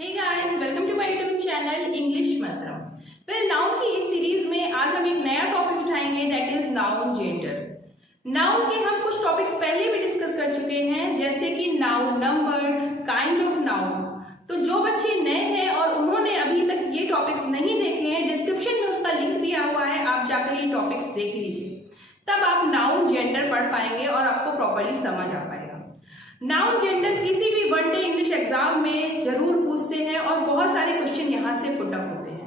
Hey guys, welcome to my YouTube channel English Mantram. Well, noun की इस series में आज हम एक नया टॉपिक उठाएंगे, that is noun gender. Noun के हम कुछ टॉपिक्स पहले भी डिस्कस कर चुके हैं, जैसे कि noun number, kind of noun. तो जो बच्चे नए हैं और उन्होंने अभी तक ये टॉपिक्स नहीं देखे हैं, डिस्क्रिप्शन में उसका लिंक दिया हुआ है, आप जाकर ये टॉपिक्स देख लीजिए, तब आप नाउन जेंडर पढ़ पाएंगे और आपको प्रॉपर्ली समझ आ पाएगा। नाउन जेंडर किसी भी वन डे इंग्लिश एग्जाम में जरूर पूछते हैं और बहुत सारे क्वेश्चन यहाँ से पुट अप होते हैं।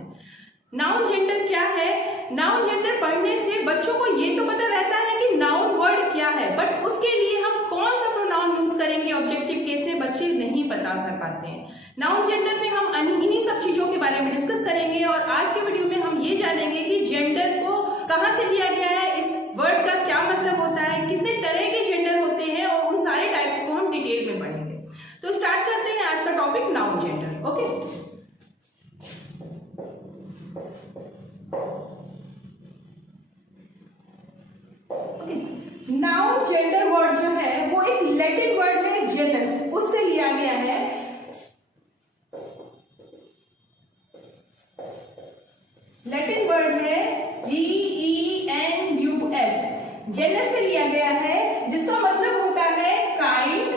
नाउन जेंडर क्या है? नाउन जेंडर पढ़ने से बच्चों को ये तो पता रहता है कि नाउन वर्ड क्या है, बट उसके लिए हम कौन सा प्रोनाउन यूज करेंगे ऑब्जेक्टिव केस में, बच्चे नहीं पता कर पाते हैं। नाउन जेंडर में हम इन्हीं सब चीजों के बारे में डिस्कस करेंगे और आज के वीडियो में हम ये जानेंगे कि जेंडर को कहाँ से लिया गया है, इस वर्ड का क्या मतलब होता है, कितने तरह के जेंडर होते हैं और उन सारे टाइप्स को हम डिटेल में पढ़ेंगे। तो स्टार्ट करते हैं आज का topic noun gender. Okay, noun gender word जो है वो एक लैटिन वर्ड है जेनस, उससे लिया गया है। लैटिन वर्ड है GENUS, जेनस से लिया गया है, जिसका मतलब होता है काइंड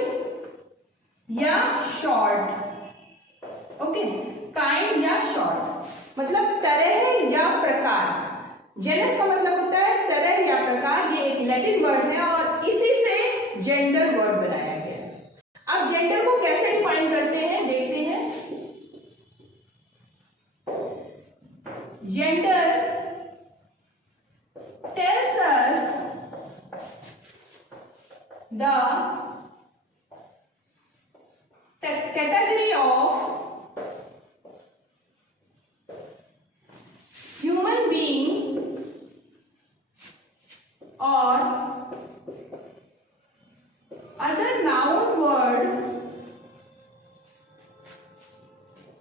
या शॉर्ट। ओके, काइंड या शॉर्ट मतलब तरह या प्रकार। जेनस का मतलब होता है तरह या प्रकार। ये एक लैटिन वर्ड है और इसी से जेंडर वर्ड बनाया गया है। अब जेंडर को कैसे डिफाइन करते हैं देखते हैं। Gender tells us the category of human being or other noun word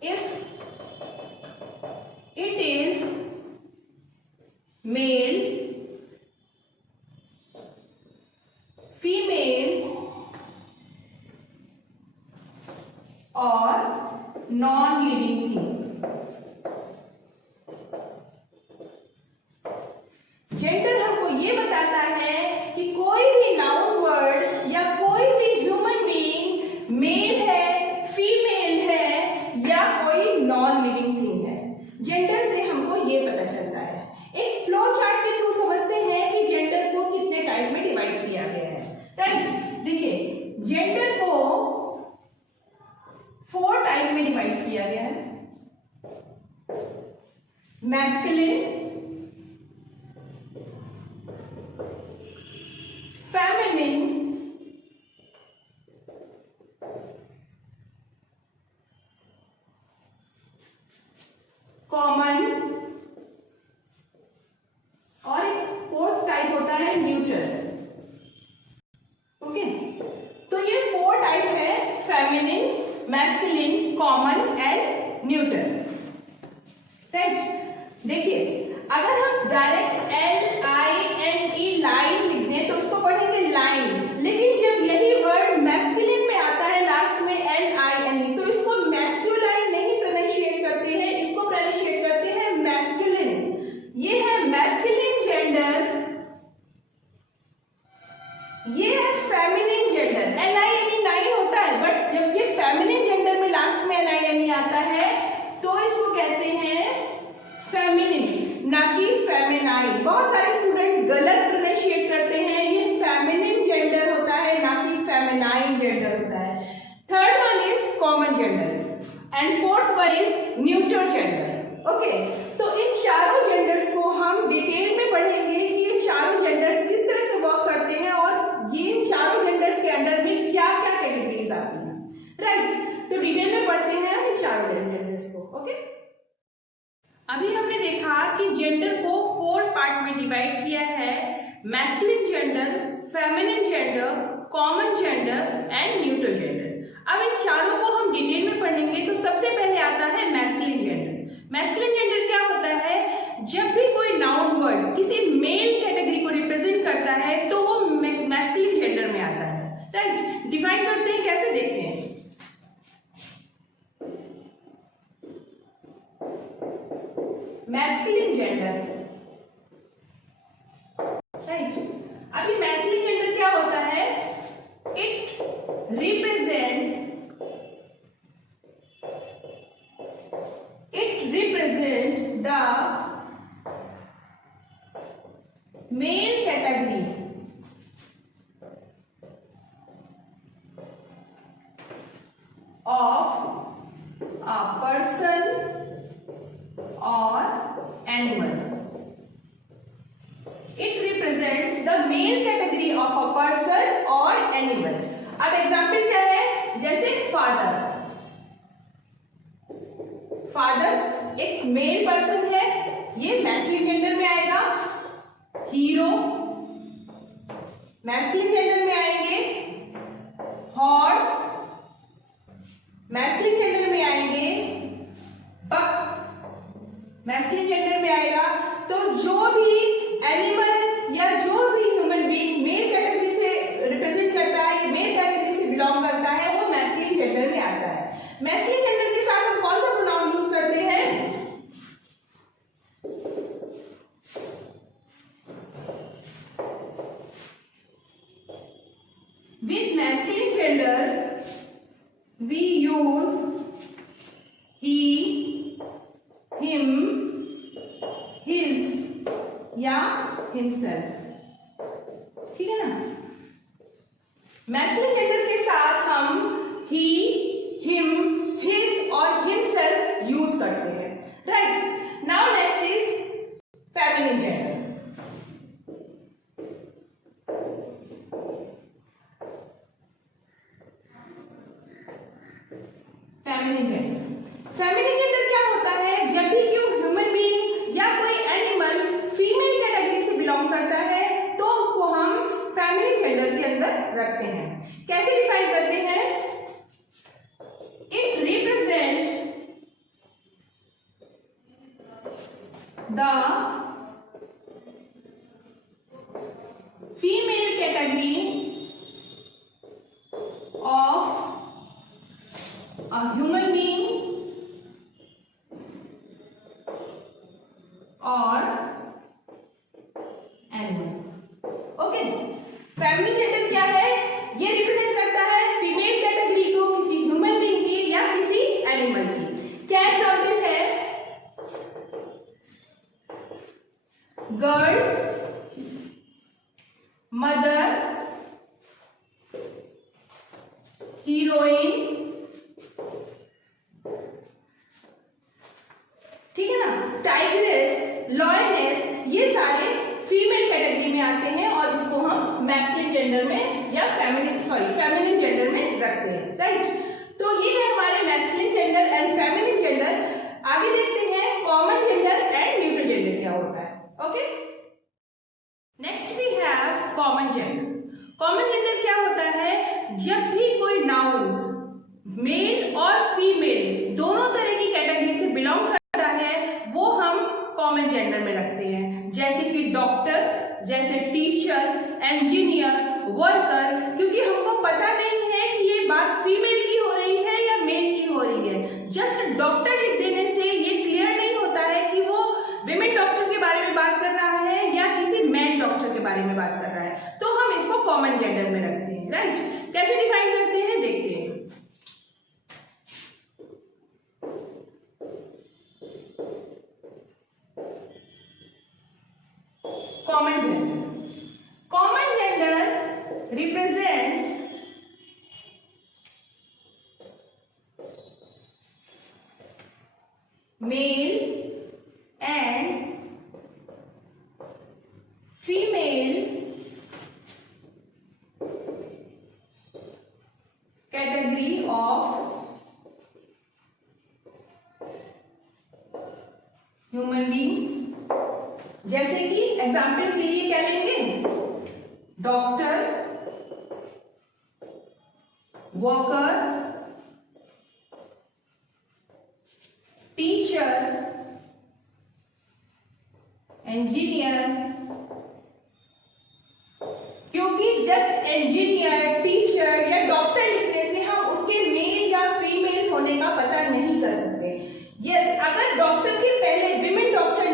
if it is male, female और नॉन लिविंग थिंग। जेंडर हमको ये बताता है कि कोई भी नाउन वर्ड या कोई भी ह्यूमन बीइंग मेल है, फीमेल है या कोई नॉन लिविंग थिंग है। जेंडर से हमको ये पता चलता है। एक फ्लो चार्ट के थ्रू समझते हैं कि जेंडर को कितने टाइप में डिवाइड किया गया है। राइट, देखिए जेंडर को 4 टाइप में डिवाइड किया गया है। मैस्कुलिन, फेमिनिन, कॉमन और एक 4th टाइप होता है न्यूट्रल। ओके, तो ये 4 टाइप है, feminine, masculine, common and neutral. Right, देखिए अगर हम डायरेक्ट LINE लाइन लिख दें तो उसको पढ़ेंगे लाइन, लेकिन जब यही वर्ड मैस्कुलिन में आता है लास्ट में LINE, तो इसको मैस्कुलाइन नहीं प्रोनाउंशिएट करते हैं, इसको प्रोनाउंशिएट करते हैं मैस्कुलिन। ये है मैस्कुलिन जेंडर, ये है फेमिनिन जेंडर। LINE लाइन होता है, बट जब ये फेमिनिन जेंडर में लास्ट में LINE आता है तो इसको कहते हैं फेमिनिन, ना कि फेमिनाइन। बहुत सारे स्टूडेंट गलत प्रोनाउंशिएट करते हैं, ये फेमिनिन जेंडर होता है ना कि फेमिनाइन जेंडर होता है। Third one is common gender and fourth one is neutral gender. Okay, तो इन चारों जेंडर्स को हम डिटेल में पढ़ेंगे कि ये चारों जेंडर्स किस तरह से वर्क करते हैं और ये चारों जेंडर्स के अंडर में क्या क्या कैटेगरीज आती हैं। राइट, तो डिटेल में पढ़ते हैं इन चारों जेंडर्स को। ओके, अभी हमने देखा कि जेंडर को 4 पार्ट में डिवाइड किया है, masculine gender, feminine gender, common gender and neutral gender. अब इन चारों को हम डिटेल में पढ़ेंगे। तो सबसे पहले आता है मैस्कुलिन जेंडर। मैस्कुलिन जेंडर क्या होता है? जब भी कोई नाउन वर्ड किसी मेल कैटेगरी को रिप्रेजेंट करता है तो वो मैस्कुलिन जेंडर में आता है। राइट, डिफाइन करते हैं, कैसे देखते हैं। Masculine gender, right. अभी मैस्कुलिन जेंडर क्या होता है? It represent the male category of a person or animal. It represents the male category of a person or animal. अब एग्जाम्पल क्या है? जैसे फादर, फादर एक मेल पर्सन है, ये मैस्कुलिन जेंडर में आएगा। हीरो मैस्कुलिन जेंडर में आएंगे। हॉर्स मैस्कुलिन जेंडर में आएंगे। बक मैस्कुलिन जेंडर में आएगा। तो जो भी एनिमल या जो भी ह्यूमन बीइंग मेल कैटेगरी से रिप्रेजेंट करता है, ये मेल कैटेगरी से बिलोंग करता है, वो मैस्कुलिन जेंडर में आता है। मैस्कुलिन जेंडर के साथ हम कौन सा प्रोनाउन यूज करते हैं? With masculine gender we use he, him, his या himself, ठीक है ना। मैस्कुलिन जेंडर के साथ हम he, him, his और himself यूज करते हैं, right. Now next is feminine gender. Feminine gender, feminine gender क्या होता है? जब भी कोई ह्यूमन बीइंग या कोई एनिमल फीमेल कैटेगरी से बिलोंग करता है तो उसको हम फेमिनिन जेंडर के अंदर रखते हैं। कैसे डिफाइन करते हैं? It represent the female category of a human being or animal. Okay, feminine gender क्या है? ये रिप्रेजेंट करता है फीमेल कैटेगरी को किसी ह्यूमन बीइंग की या किसी एनिमल की। क्या एग्जाम्पल है? गर्ल, मदर, हीरोइन, ठीक है ना, टाइग्रेस, लॉयनेस, ये सारे फीमेल कैटेगरी में आते हैं और इसको हम मैस्कुलिन जेंडर में या फेमिनिन जेंडर में रखते हैं, राइट। तो ये है हमारे masculine gender and feminine gender. आगे देखते हैं common gender and neutral gender क्या होता है। Okay, next we have common gender. Common gender क्या होता है? जब भी कोई नाउन मेल और फीमेल दोनों तरह की कैटेगरी से बिलोंग वो हम कॉमन जेंडर में रखते हैं। जैसे कि डॉक्टर, जैसे टीचर, इंजीनियर, वर्कर, क्योंकि हमको पता नहीं है कि ये बात फीमेल की हो रही है या मेल की हो रही है। जस्ट डॉक्टर लिख देने से ये क्लियर नहीं होता है कि वो विमेन डॉक्टर के बारे में बात कर रहा है या किसी मैन डॉक्टर के बारे में बात कर रहा है, तो हम इसको कॉमन जेंडर में रखते हैं, राइट। कैसे डिफाइन करते हैं देखते हैं। Common gender. Common gender represents male and female category of human being। जैसे कि एग्जाम्पल के लिए क्या लेंगे? Doctor, worker, teacher, engineer. क्योंकि जस्ट इंजीनियर, टीचर या डॉक्टर लिखने से हम उसके मेल या फीमेल होने का पता नहीं कर सकते। यस, अगर डॉक्टर के पहले विमेन डॉक्टर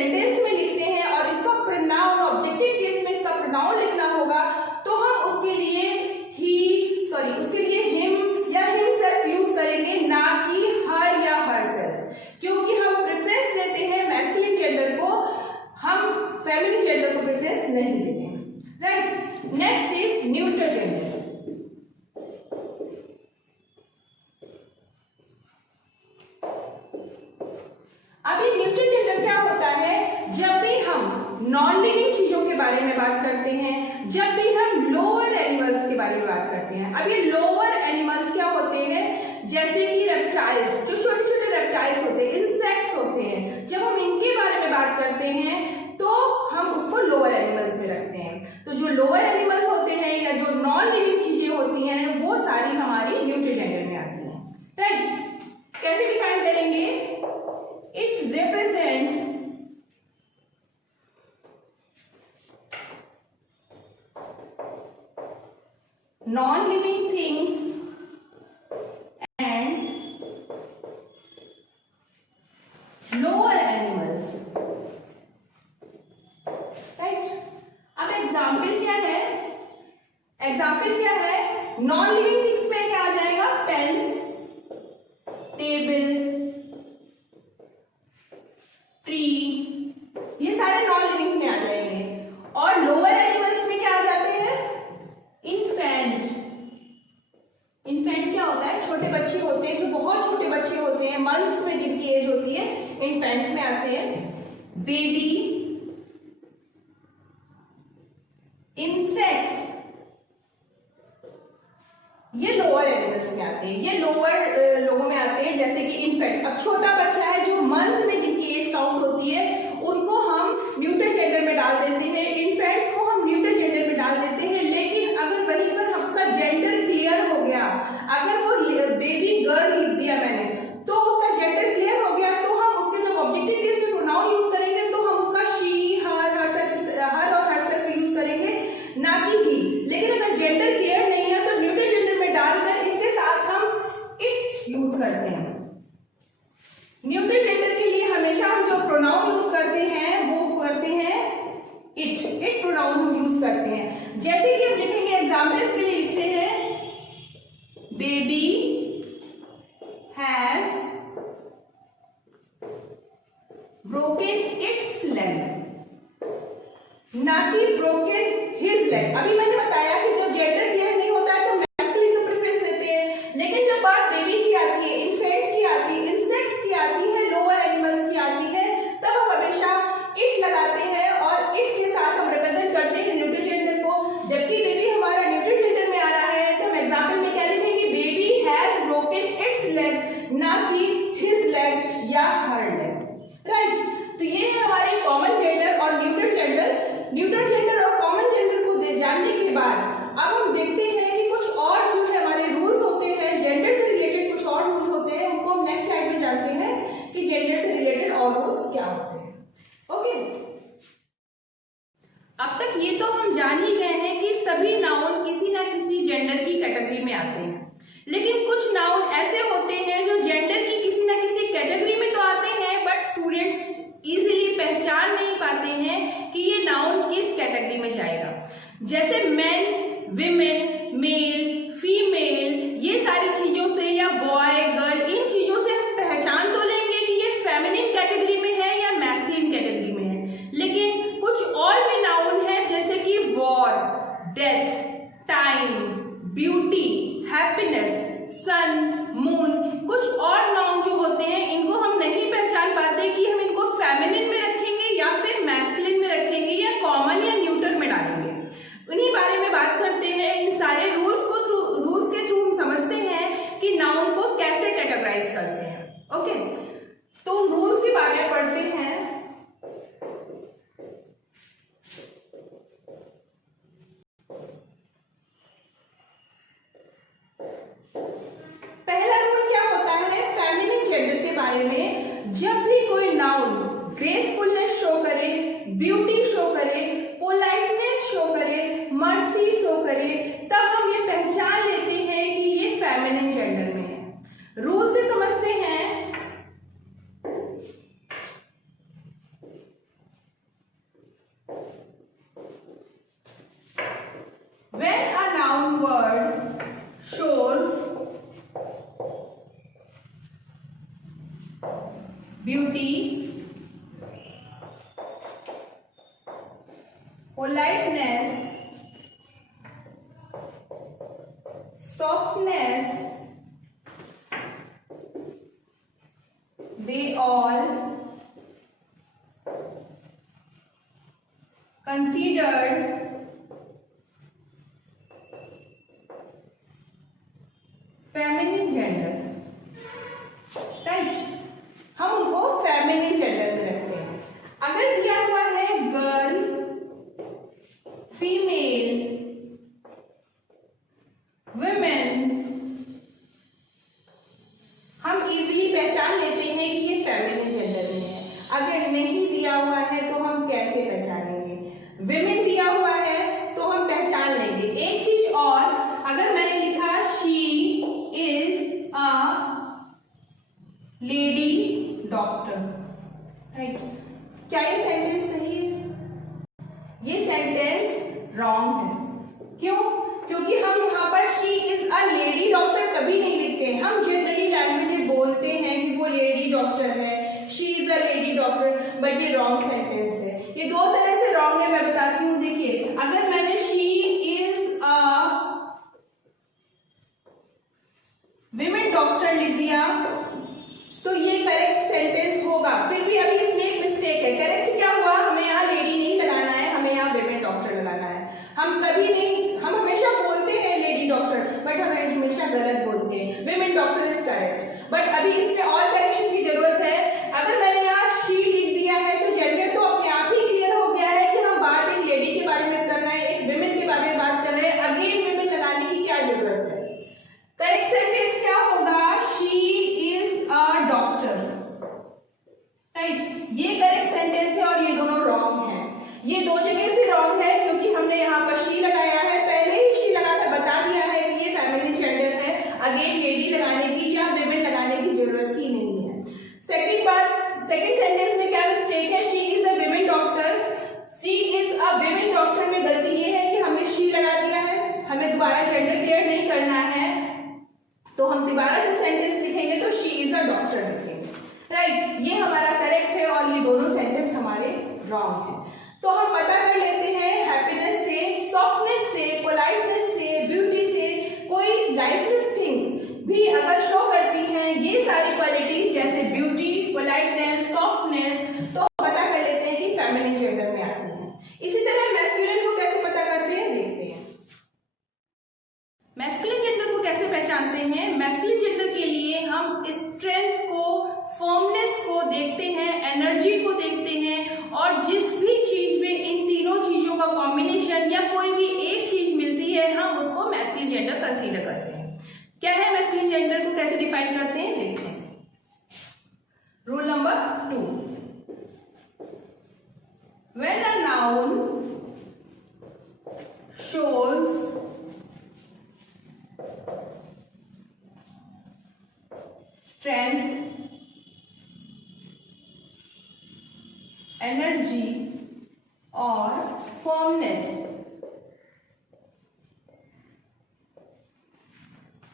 सेंटेंस में लिखते हैं और इसका प्रोनाउन ऑब्जेक्टिव केस में इसका प्रोनाउन लिखना होगा, तो हम उसके लिए हिम या हिमसेल्फ यूज करेंगे, ना कि हर या हरसेल्फ, क्योंकि हम प्रेफरेंस देते हैं मैस्कुलिन जेंडर को, हम फेमिनिन जेंडर को प्रेफरेंस नहीं देते हैं। Right, next is neutral gender. अभी न्यूट्रल जेंडर क्या होता है? जब भी हम नॉन लिविंग चीजों के बारे में बात करते हैं, जब भी हम लोअर एनिमल्स के बारे में बात करते हैं। अब ये लोअर एनिमल्स क्या होते हैं? जैसे कि रेप्टाइल्स, जो छोटे छोटे रेप्टाइल्स होते हैं, इंसेक्ट्स होते हैं, जब हम इनके बारे में बात करते हैं तो हम उसको लोअर एनिमल्स में रखते हैं। तो जो लोअर एनिमल्स होते हैं या जो नॉन लिविंग चीजें होती हैं वो सारी हमारी न्यूट्रल जेंडर में आती हैं। राइट, कैसे डिफाइन करेंगे? It represent non-living things and lower animals. Right? अब एग्जाम्पल क्या है? नॉन लिविंग थिंग्स में क्या आ जाएगा? पेन, टेबल, ट्री, ये सारे नॉन लिविंग में आ जाएंगे। और लोअर एनिमल्स में क्या आ जाते हैं? इन्फेंट क्या होता है? छोटे बच्चे होते हैं, जो बहुत छोटे बच्चे होते हैं, मंथ्स में जिनकी एज होती है, इन्फेंट में आते हैं। बेबी, इंसेक्ट्स, ये लोअर एनिमल्स में आते हैं, ये लोअर लोगों में आते हैं, जैसे कि इन्फेंट। अब छोटा बच्चा है जो मंथ में जिनकी एज काउंट होती है, उनको हम न्यूट्रल जेंडर में डाल देते हैं, इन्फेंट्स को हम न्यूट्रल जेंडर में डाल देते हैं। लेकिन अगर वहीं पर आपका जेंडर क्लियर हो गया, अगर वो बेबी गर्ल लिख दिया मैंने, तो उसका जेंडर क्लियर हो गया, तो हम उसके जब ऑब्जेक्टिव केस में प्रोनाउन यूज करेंगे तो हम उसका शी, हर और हरसेल्फ यूज करेंगे, ना कि ही। लेकिन अगर जेंडर क्लियर नहीं है तो न्यूट्रल जेंडर में डालकर इसके साथ हम इट यूज करते हैं। न्यूट्रल जेंडर के लिए हमेशा हम जो प्रोनाउन यूज करते हैं वो करते हैं इट प्रोनाउन हम यूज करते हैं। जैसे कि हम लिखेंगे, एग्जाम्पल्स के लिए लिखते हैं, baby has broken it's leg, ना कि ब्रोकन हिज लेग। अभी मैंने बताया कि जब जेंडर क्लियर नहीं होता है तो मैस्कुलिन को प्रेफरेंस देते हैं, लेकिन जब बात बेबी की आती है, इन्फेंट की आती है, इंसेक्ट्स की आती है, लोअर एनिमल्स की आती है, तब हम हमेशा इट लगाते हैं और इट के साथ हम रिप्रेजेंट करते हैं न्यूट्रल जेंडर को। जबकि बेबी हमारा न्यूट्रल जेंडर में आ रहा है तो हम एग्जाम्पल में क्या लिखेंगे? Baby has broken it's leg, ना कि हिज लेग या हर लेग। राइट, तो ये है हमारे कॉमन जेंडर और न्यूट्रल जेंडर। न्यूट्रल जेंडर और कॉमन जेंडर को जानने के बाद अब हम देखते हैं कि कुछ और जो है हमारे रूल्स होते हैं, जेंडर से रिलेटेड कुछ और रूल्स होते हैं, उनको हम नेक्स्ट स्लाइड में जानते हैं कि जेंडर से रिलेटेड और रूल्स क्या होते हैं। ओके, अब तक ये तो हम जान ही गए हैं कि सभी नाउन किसी ना किसी जेंडर की कैटेगरी में आते हैं, लेकिन कुछ नाउन ऐसे होते हैं जो जेंडर की किसी ना किसी कैटेगरी में तो आते हैं, बट स्टूडेंट्स इजीली पहचान नहीं पाते हैं कि ये नाउन किस कैटेगरी में जाएगा। जैसे मेन, विमेन, मेल, फीमेल, ये सारी चीजों से, या बॉय, गर्ल, इन चीजों से हम पहचान तो लेंगे कि ये फेमिनिन कैटेगरी में है या मैस्कुलिन कैटेगरी में है। लेकिन कुछ और भी नाउन है, जैसे कि war, death, time, beauty, happiness, sun, moon, कुछ और नाउन जो होते हैं इनको हम नहीं पहचान पाते कि हम इनको फेमिनिन में रखेंगे या फिर मैस्कुलिन में रखेंगे या कॉमन या न्यूट्रल में डालेंगे। उन्हीं बारे में बात करते हैं। इन सारे रूल्स के थ्रू हम समझते हैं कि नाउन को कैसे कैटेगराइज करते हैं। ओके, तो रूल्स के बारे में पढ़ते हैं। पहला रूल क्या होता है फेमिनिन जेंडर के बारे में? जब भी कोई नाउन ग्रेसफुलनेस शो करे, ब्यूटी शो करे, पोलाइटनेस शो करे, मर्सी शो करे, तब हम ये पहचान लेते हैं कि ये फेमिनिन जेंडर में है। रूल से समझते हैं। Beauty, politeness, softness, they all considered feminine gender, right? हम उनको feminine gender में रखते हैं। अगर दिया हुआ है गर्ल, फीमेल, women, हम इजीली पहचान लेते हैं कि ये फेमिनिन जेंडर में है। अगर नहीं दिया हुआ है तो हम कैसे पहचानेंगे? विमेन दिया हुआ है तो हम पहचान लेंगे। एक चीज और, अगर मैंने लिखा she is a lady doctor, right, क्या ये सेंटेंस सही है? ये सेंटेंस रॉन्ग है। क्यों? क्योंकि हम यहाँ पर she is a lady doctor कभी नहीं लिखते। हम जनरली लैंग्वेज में बोलते हैं कि वो लेडी डॉक्टर है, she is a lady doctor, but ये रॉन्ग सेंटेंस है। ये दो तरह से रॉन्ग है, मैं बताती हूँ। देखिए, अगर मैंने she is a women doctor लिख दिया तो ये करेक्ट सेंटेंस होगा। फिर भी अभी इसमें एक मिस्टेक है। करेक्ट क्या हुआ? हमें यहाँ लेडी नहीं लगाना है, हमें यहाँ विमेन डॉक्टर लगाना है। हम कभी नहीं, हम हमेशा बोलते हैं लेडी डॉक्टर, बट हमें हमेशा गलत बोलते हैं। Women doctor is correct, but अभी इसमें और करेक्शन की जरूरत है। अगर मैंने यहाँ शी लिख दिया है तो जेंडर तो अपने आप ही क्लियर हो गया है कि हम बात एक लेडी के बारे में कर रहे हैं, एक विमेन के बारे में बात कर रहे हैं। अगेन विमेन लगाने की क्या जरूरत है? करेक्ट सेंटेंस क्या होगा? She is a doctor, right. ये करेक्ट सेंटेंस है और ये दोनों रॉन्ग है। ये दो जगह से रॉन्ग है क्योंकि हमने यहाँ पर शी लगाया है, पहले ही शी लगाकर बता दिया है कि ये फेमिनिन जेंडर है। अगेन लेडी लगाने की या विमेन लगाने की जरूरत ही नहीं है। सेकंड बात, सेकंड सेंटेंस में क्या मिस्टेक है? She is a women doctor, she is a women doctor में गलती ये है कि हमने शी लगा दिया है। हमें दोबारा जेंडर क्लियर नहीं करना है, तो हम दोबारा जब सेंटेंस लिखेंगे तो शी इज अ डॉक्टर लिखेंगे, राइट। ये हमारा करेक्ट है और ये दोनों सेंटेंस हमारे रॉन्ग है। तो हम पता कर लेते हैं हैप्पीनेस से, सॉफ्टनेस से, पोलाइटनेस से, ब्यूटी से, कोई लाइफलेस थिंग्स भी अगर शो करती हैं ये सारी क्वालिटी, जैसे ब्यूटी, पोलाइटनेस, सॉफ्टनेस, तो पता कर लेते हैं कि फेमिनिन जेंडर में आती है। इसी तरह मैस्कुलिन को कैसे पता करते हैं, देखते हैं। मैस्कुलिन जेंडर को कैसे पहचानते हैं? मैस्कुलिन जेंडर के लिए हम स्ट्रेंथ को, फर्मनेस को देखते हैं, एनर्जी को देखते हैं, और जिस भी चीज में इन तीनों चीजों का कॉम्बिनेशन या कोई भी एक चीज मिलती है, हम उसको मैस्कुलिन जेंडर कंसीडर करते हैं। क्या है मैस्कुलिन जेंडर को कैसे डिफाइन करते हैं, देखते हैं। Rule number 2, when a noun shows strength, energy और फर्मनेस,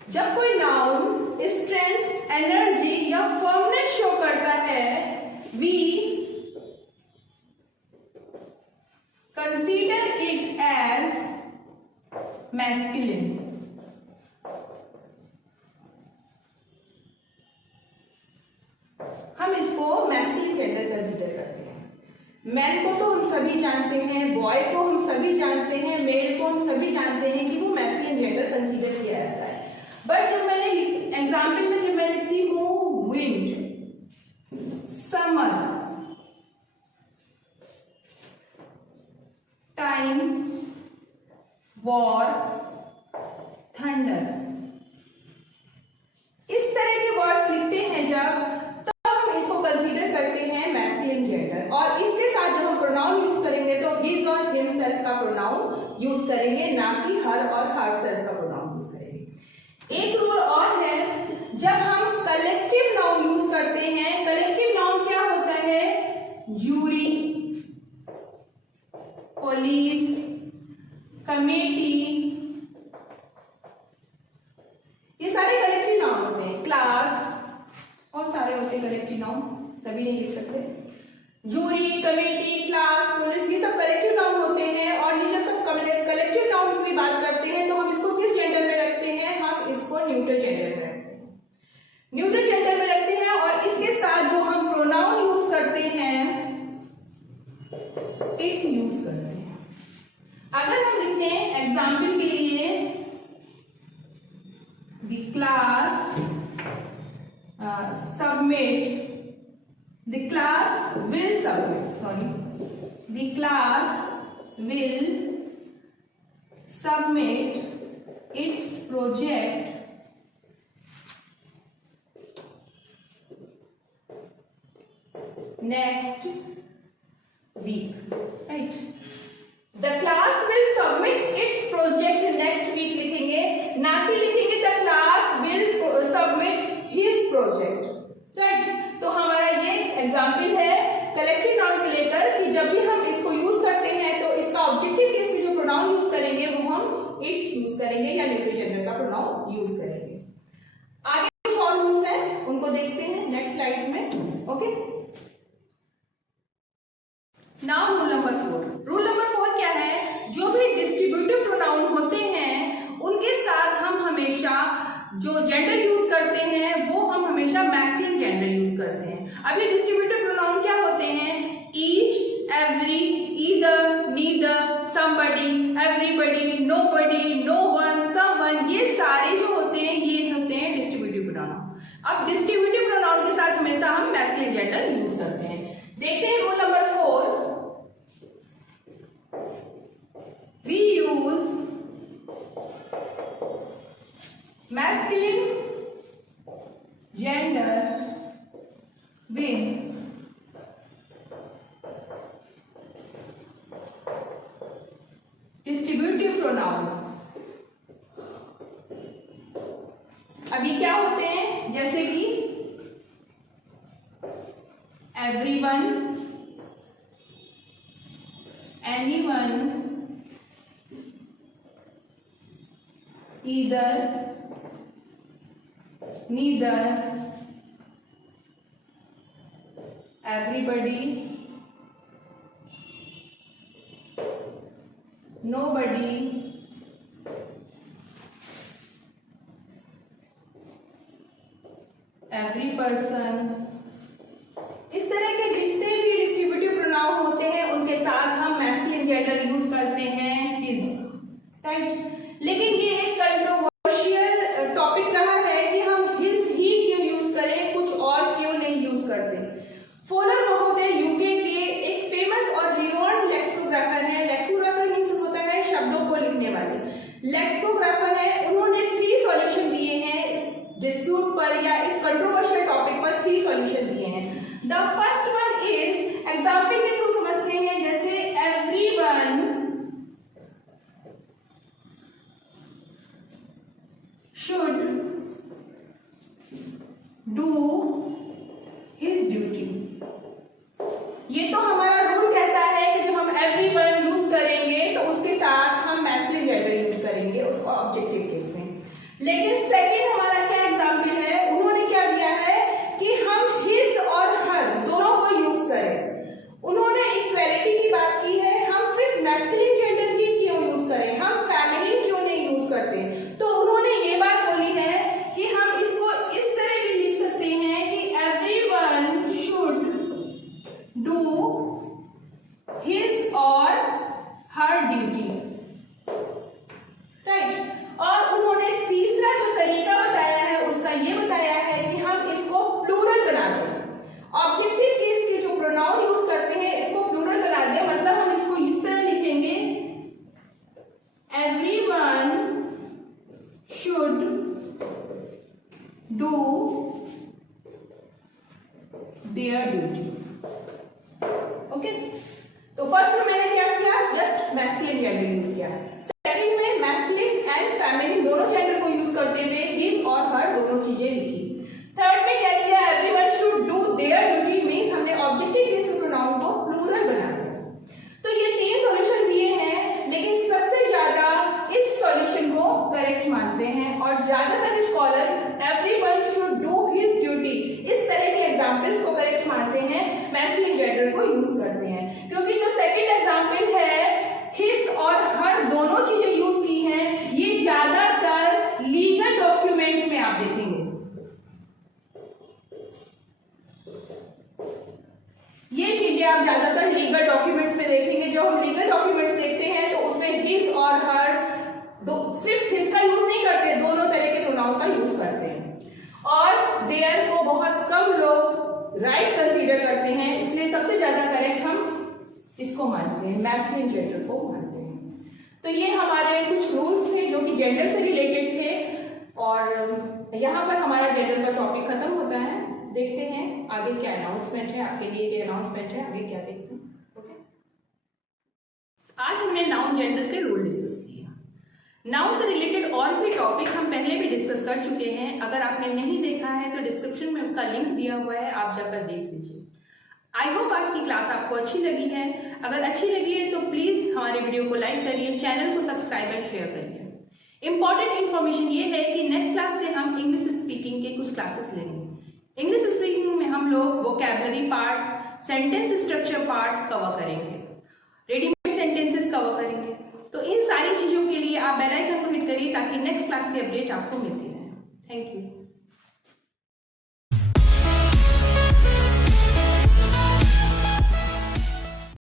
जब कोई नाउन स्ट्रेंथ, एनर्जी या फर्मनेस शो करता है, we consider it as masculine. हम इसको मैस्कुलिन जेंडर कंसीडर करते हैं। मैन को तो हम सभी जानते हैं, बॉय को हम सभी जानते हैं, मेल को हम सभी जानते हैं कि वो मैस्कुलिन जेंडर कंसीडर किया जाता है। बट जब मैंने एग्जाम्पल में जब मैं लिखती हूँ wind, summer, time, war, thunder, इस तरह के वर्ड्स लिखते हैं जब, तो हम इसको कंसीडर करते हैं मैस्कुलिन जेंडर। और इसके साथ जब हम प्रोनाउन यूज करेंगे तो हिज और हिमसेल्फ का प्रोनाउन यूज करेंगे, ना कि हर और हरसेल्फ का प्रोनाउन यूज करेंगे। एक रूल और है, जब हम कलेक्टिव नाउन यूज करते हैं, कलेक्टिव नाउन क्या होता है? जूरी, पुलिस, कमेटी, ये सारे कलेक्टिव नाउन होते हैं। क्लास और सारे होते हैं कलेक्टिव नाउन, सभी नहीं लिख सकते। जूरी, कमेटी, क्लास, पुलिस, ये सब कलेक्टिव नाउन होते हैं। और ये जब सब कलेक्टिव नाउन की बात करते हैं तो हम इसको किस जेंडर में रखते हैं? हम इसको न्यूट्रल जेंडर में रखते हैं, न्यूट्रल जेंडर में रखते हैं। और इसके साथ जो हम प्रोनाउन यूज करते हैं, इट यूज करते हैं। अगर हम लिखें एग्जाम्पल के लिए, the class submit, the class will submit its project next week, right? The class will submit its project next week लिखेंगे, ना कि लिखेंगे the class will submit his project, right? तो हमारा ये एग्जाम्पल है कलेक्टिव नाउन को लेकर कि जब भी हम इसको यूज करते हैं तो इसका ऑब्जेक्टिव केस में जो प्रोनाउन यूज करेंगे वो हम इट यूज करेंगे या न्यूट्रल जेंडर का प्रोनाउन यूज करेंगे। आगे कुछ और रूल्स हैं, उनको देखते हैं नेक्स्ट स्लाइड में। Okay, now rule number 4। Rule number 4 क्या है? जो भी डिस्ट्रीब्यूटिव प्रोनाउन होते हैं उनके साथ हम हमेशा जो जेंडर यूज करते हैं वो हम हमेशा मैस्कुलिन जेंडर यूज करते हैं। अब ये डिस्ट्रीब्यूटिव प्रोनाउन क्या होते हैं? Each, every, either, neither, somebody, everybody, nobody, no one, someone, ये सारे जो होते हैं ये होते हैं डिस्ट्रीब्यूटिव प्रोनाउन। अब डिस्ट्रीब्यूटिव प्रोनाउन के साथ हमेशा हम मैस्कुलिन जेंडर यूज करते हैं। देखते हैं rule number 4। We use masculine gender with distributive pronoun। अब ये क्या होते हैं? जैसे कि everyone, anyone, either, neither, everybody, nobody, every person। इस तरह के जितने भी डिस्ट्रीब्यूटिव प्रोनाउन होते हैं उनके साथ हम मैस्कुलिन जेंडर यूज करते हैं हिज, राइट। लेकिन ये एक कंट्रोवर्शियल टॉपिक रहा है कि हम हिज ही क्यों यूज करें, कुछ और क्यों नहीं यूज करते। फॉलर महोदय यूके के एक फेमस और रिनोन्ड लेक्सिकोग्राफर हैं। लेक्सिकोग्राफर मींस होता है शब्दों को लिखने वाले। लेक्सिकोग्राफर है, उन्होंने 3 सॉल्यूशन दिए हैं इस डिस्प्यूट पर या इस कंट्रोवर्शियल टॉपिक पर। 3 सॉल्यूशन दिए हैं। The first one is, example के थ्रू समझते हैं, जैसे everyone should do his duty। ये तो हमारा रूल कहता है कि जब हम everyone यूज करेंगे तो उसके साथ हम मैस्कुलिन जेंडर यूज करेंगे उसको ऑब्जेक्टिव केस में। लेकिन सेकंड हमारा क्या एग्जाम्पल है? उन्होंने क्या दिया है कि हम his और her दोनों को यूज करें। उन्होंने इक्वालिटी की बात की है, हम सिर्फ मैस्कुलिन जेंडर ही क्यों यूज करें, हम फेमिनिन क्यों नहीं यूज करते। तो उन्होंने ये बात बोली है कि हम इसको इस तरह भी लिख सकते हैं कि everyone should do his or her duty, right. और उन्होंने तीसरा जो तरीका बताया है उसका ये बताया है कि हम इसको प्लूरल बना दें। ऑब्जेक्टिव केस के जो प्रोनाउन यूज करते हैं इसको प्लूरल बना दें, मतलब हम इसको इस तरह लिखेंगे, everyone should do their duty। Okay, तो फर्स्ट में मैंने क्या किया? जस्ट मैस्कुलिन जेंडर यूज किया। सेकंड में मैस्कुलिन एंड फेमिनिन दोनों जेंडर को यूज करते हुए हिज और हर दोनों चीजें लिखी। थर्ड में क्या किया? Everyone should do their duty means हमने ऑब्जेक्टिव केस के प्रोनाउन को प्लूरल बना दिया। तो ये 3 सॉल्यूशन दिए हैं, लेकिन सबसे ज्यादा इस सॉल्यूशन को करेक्ट मानते हैं और ज्यादातर scholar everyone should do his duty इस तरह के एग्जांपल्स को करेक्ट मानते ये चीजें आप ज्यादातर लीगल डॉक्यूमेंट्स में देखेंगे। जब हम लीगल डॉक्यूमेंट्स देखते हैं तो उसमें हिज और हर, सिर्फ हिज का यूज नहीं करते, दोनों तरह के प्रोनाउन का यूज करते हैं। और देयर को बहुत कम लोग राइट कंसीडर करते हैं, इसलिए सबसे ज्यादा करेक्ट हम इसको मानते हैं, मैस्कुलिन जेंडर को मानते हैं। तो ये हमारे कुछ रूल्स थे जो कि जेंडर से रिलेटेड थे, और यहाँ पर हमारा जेंडर का टॉपिक खत्म होता है। देखते हैं आगे क्या अनाउंसमेंट है, आपके लिए एक अनाउंसमेंट है, आगे क्या देखते हैं। ओके, आज हमने नाउन जेंडर के रूल डिस्कस किया। नाउन से रिलेटेड और भी टॉपिक हम पहले भी डिस्कस कर चुके हैं। अगर आपने नहीं देखा है तो डिस्क्रिप्शन में उसका लिंक दिया हुआ है, आप जाकर देख लीजिए। आई होप आज की क्लास आपको अच्छी लगी है। अगर अच्छी लगी है तो प्लीज हमारे वीडियो को लाइक करिए, चैनल को सब्सक्राइब एंड शेयर करिए। इंपॉर्टेंट इन्फॉर्मेशन ये है कि नेक्स्ट क्लास से हम इंग्लिश स्पीकिंग के कुछ क्लासेस लेंगे। इंग्लिश स्पीकिंग में हम लोग vocabulary part, sentence structure part cover करेंगे, रेडीमेड सेंटेंसेस कवर करेंगे। तो इन सारी चीजों के लिए आप बेल आइकन को हिट करिए ताकि नेक्स्ट क्लास की अपडेट आपको मिलती रहे। Thank you.